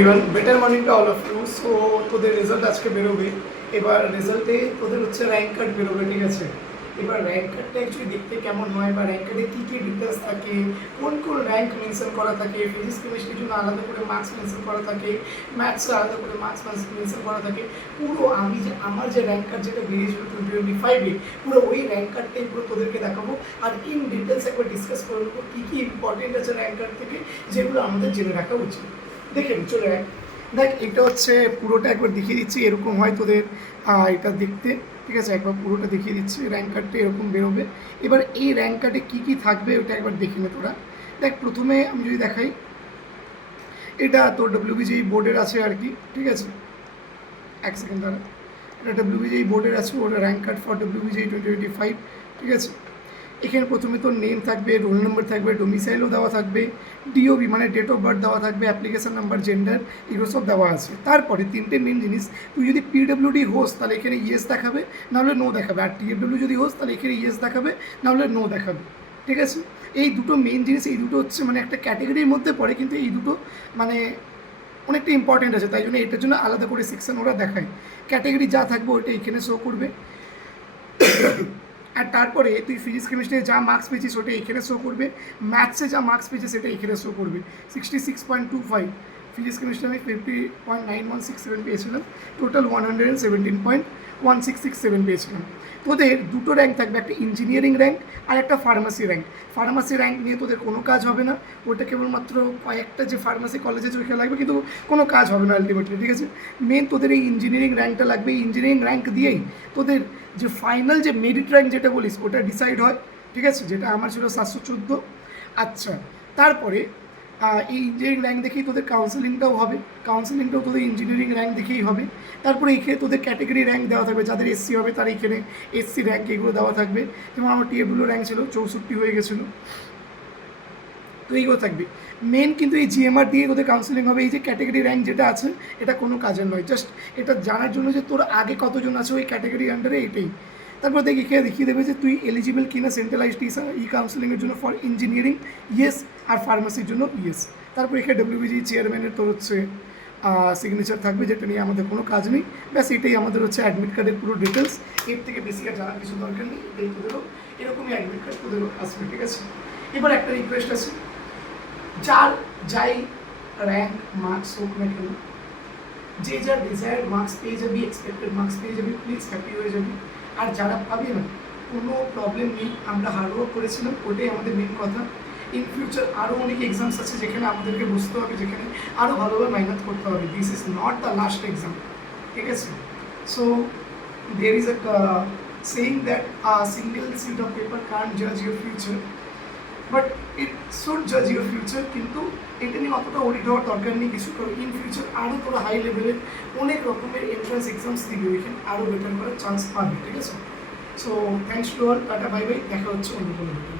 Everyone, better morning to all of you. So তোদের result আজকে বেরোবে। এবার রেজাল্টে তোদের হচ্ছে র্যাঙ্ক কার্ড বেরোবে, ঠিক আছে? এবার র্যাঙ্ক কার্ডটা অ্যাকচুয়ালি দেখতে কেমন হয় বা র্যাঙ্ক কার্ডে কী কী ডিটেলস থাকে, কোন কোন র্যাঙ্ক মেনশন করা থাকে, ফিজিক্স কেমিস্ট্রির জন্য আলাদা করে মার্কস মেনশন করা থাকে, ম্যাথসে আলাদা করে মার্কস মেনশন করা থাকে, পুরো আমার যে র্যাঙ্ক কার্ড যেটা বেরিয়েছিল 2025-এ, পুরো ওই র্যাঙ্ক কার্ডটাই পুরো তোদেরকে দেখাবো। আর ইন ডিটেলস একবার ডিসকাস করে নেবো কী কী ইম্পর্টেন্ট আছে র্যাঙ্ক কার্ড থেকে, যেগুলো আমাদের জেনে রাখা উচিত। দেখে চলে আয়। দেখ, এটা হচ্ছে পুরোটা একবার দেখিয়ে দিচ্ছি, এরকম হয় তোদের এটা দেখতে, ঠিক আছে? একবার পুরোটা দেখিয়ে দিচ্ছি। র্যাঙ্ক কার্ডটা এরকম বেরোবে। এবার এই র্যাঙ্ক কার্ডে কী কী থাকবে ওটা একবার দেখে নে তোরা। দেখ, প্রথমে আমি যদি দেখাই, এটা তোর ডব্লিউবিজিই বোর্ডের আছে আর কি, ঠিক আছে? এক সেকেন্ড দাঁড়া। এটা ডব্লিউবিজিই বোর্ডের আছে, ওটা র্যাঙ্ক কার্ড ফর ডব্লিউবিজিই 2025, ঠিক আছে? এখানে প্রথমে তোর নেম থাকবে, রোল নাম্বার থাকবে, ডোমিসাইলও দেওয়া থাকবে, ডিওবি মানে ডেট অফ বার্থ দেওয়া থাকবে, অ্যাপ্লিকেশন নাম্বার, জেন্ডার, এগুলো সব দেওয়া আছে। তারপরে তিনটে মেন জিনিস, তুই যদি পিডব্লিউডি হোস তাহলে এখানে ইয়েস দেখাবে, নাহলে নো দেখাবে। আর টিএফডব্লিউ যদি হোস তাহলে এখানে ইয়েস দেখাবে, নাহলে নো দেখাবে, ঠিক আছে? এই দুটো মেন জিনিস, এই দুটো হচ্ছে মানে একটা ক্যাটেগরির মধ্যে পড়ে, কিন্তু এই দুটো মানে অনেকটা ইম্পর্টেন্ট আছে, তাই জন্য এটার জন্য আলাদা করে সেকশন ওরা দেখায়। ক্যাটেগরি যা থাকবে ওইটা এখানে শো করবে। আর তারপরে তুই ফিজিক্স কেমিস্ট্রিতে যা মার্কস পেয়েছিস ওটা এখানে শো করবে, ম্যাথসে যা মার্কস পেয়েছিস সেটা এখানে শো করবে। 66.25, ফিজিক্স কেমিস্ট্রি আমি 50.9167 পেয়েছিলাম, টোটাল 117.1667 পেয়েছিলাম। তোদের দুটো র্যাঙ্ক থাকবে, একটা ইঞ্জিনিয়ারিং র্যাঙ্ক আর একটা ফার্মাসি র্যাঙ্ক। ফার্মাসি র্যাঙ্ক নিয়ে তোদের কোনো কাজ হবে না, ওটা কেবলমাত্র কয়েকটা যে ফার্মাসি কলেজে ওইখানে লাগবে, কিন্তু কোনো কাজ হবে না আলটিমেটলি, ঠিক আছে? মেন তোদের এই ইঞ্জিনিয়ারিং র্যাঙ্কটা লাগবে। ইঞ্জিনিয়ারিং র্যাঙ্ক দিয়েই তোদের যে ফাইনাল যে মেরিট র্যাঙ্ক যেটা বলিস ওটা ডিসাইড হয়, ঠিক আছে? যেটা আমার ছিল 714। আচ্ছা, তারপরে এই ইঞ্জিনিয়ারিং র্যাঙ্ক দেখেই তোদের কাউন্সেলিংটাও হবে, কাউন্সেলিংটাও তোদের ইঞ্জিনিয়ারিং র্যাঙ্ক দেখেই হবে। তারপরে এইখানে তোদের ক্যাটেগরি র্যাঙ্ক দেওয়া থাকবে, যাদের এসসি হবে তার এইখানে এসসি র্যাঙ্ক এগুলো দেওয়া থাকবে। যেমন আমার টিএফডব্লিউ র্যাঙ্ক ছিল 64 হয়ে গেছিলো, তো এইগুলো থাকবে মেন। কিন্তু এই জিএমআর দিয়ে তোদের কাউন্সেলিং হবে। এই যে ক্যাটেগরি র্যাঙ্ক যেটা আছে এটা কোনো কাজের নয়, জাস্ট এটা জানার জন্য যে তোর আগে কতজন আছে ওই ক্যাটেগরি আন্ডারে, এটাই। তারপর দেখি এখানে দেখিয়ে দেবে যে তুই এলিজিবল কিনা সেন্ট্রালাইজড ই কাউন্সেলিংয়ের জন্য ফর ইঞ্জিনিয়ারিং, ইয়েস, আর ফার্মাসির জন্য ইয়েস। তারপর এখানে ডব্লিউবিজি চেয়ারম্যানের তোর হচ্ছে সিগনেচার থাকবে, যেটা নিয়ে আমাদের কোনো কাজ নেই। ব্যাস এটাই আমাদের হচ্ছে অ্যাডমিট কার্ডের পুরো ডিটেলস। এর থেকে বেশি আর জানার কিছু দরকার নেই। এটাই তোদেরও এরকমই অ্যাডমিট কার্ড তোদেরও আসবে, ঠিক আছে? এবার একটা রিকোয়েস্ট আছে, যার যাই র্যাঙ্ক মার্কস হোক না কেন, যে যার ডিজায়ার্ড মার্কস পেয়ে যাবি, এক্সপেক্টেড মার্কস পেয়ে যাবি, প্লিজ হ্যাপি হয়ে যাবি। আর যারা পাবি না, কোনো প্রবলেম নেই, আমরা হার্ডওয়ার্ক করেছিলাম, ওটাই আমাদের মেন কথা। ইন ফিউচার আরও অনেক এক্সামস আছে যেখানে আমাদেরকে বসতে হবে, যেখানে আরও ভালোভাবে মেহনত করতে হবে। This is not the last exam, ঠিক আছে? So there is a saying that single seat of paper Kant জাজ your future, but it should জাজ ইউর ফিউচার। কিন্তু এটা নিয়ে অতটা ওরিড হওয়ার দরকার নেই কিছু, কারণ ইন ফিউচার আরও তোরা হাই লেভেলের অনেক রকমের এন্ট্রান্স এক্সামস দিবি, ওইখানে আরও বেটার করার চান্স পাবি, ঠিক আছে? So thanks to all, tata, bye bye, দেখা হচ্ছে অন্য কোনো ভিডিও।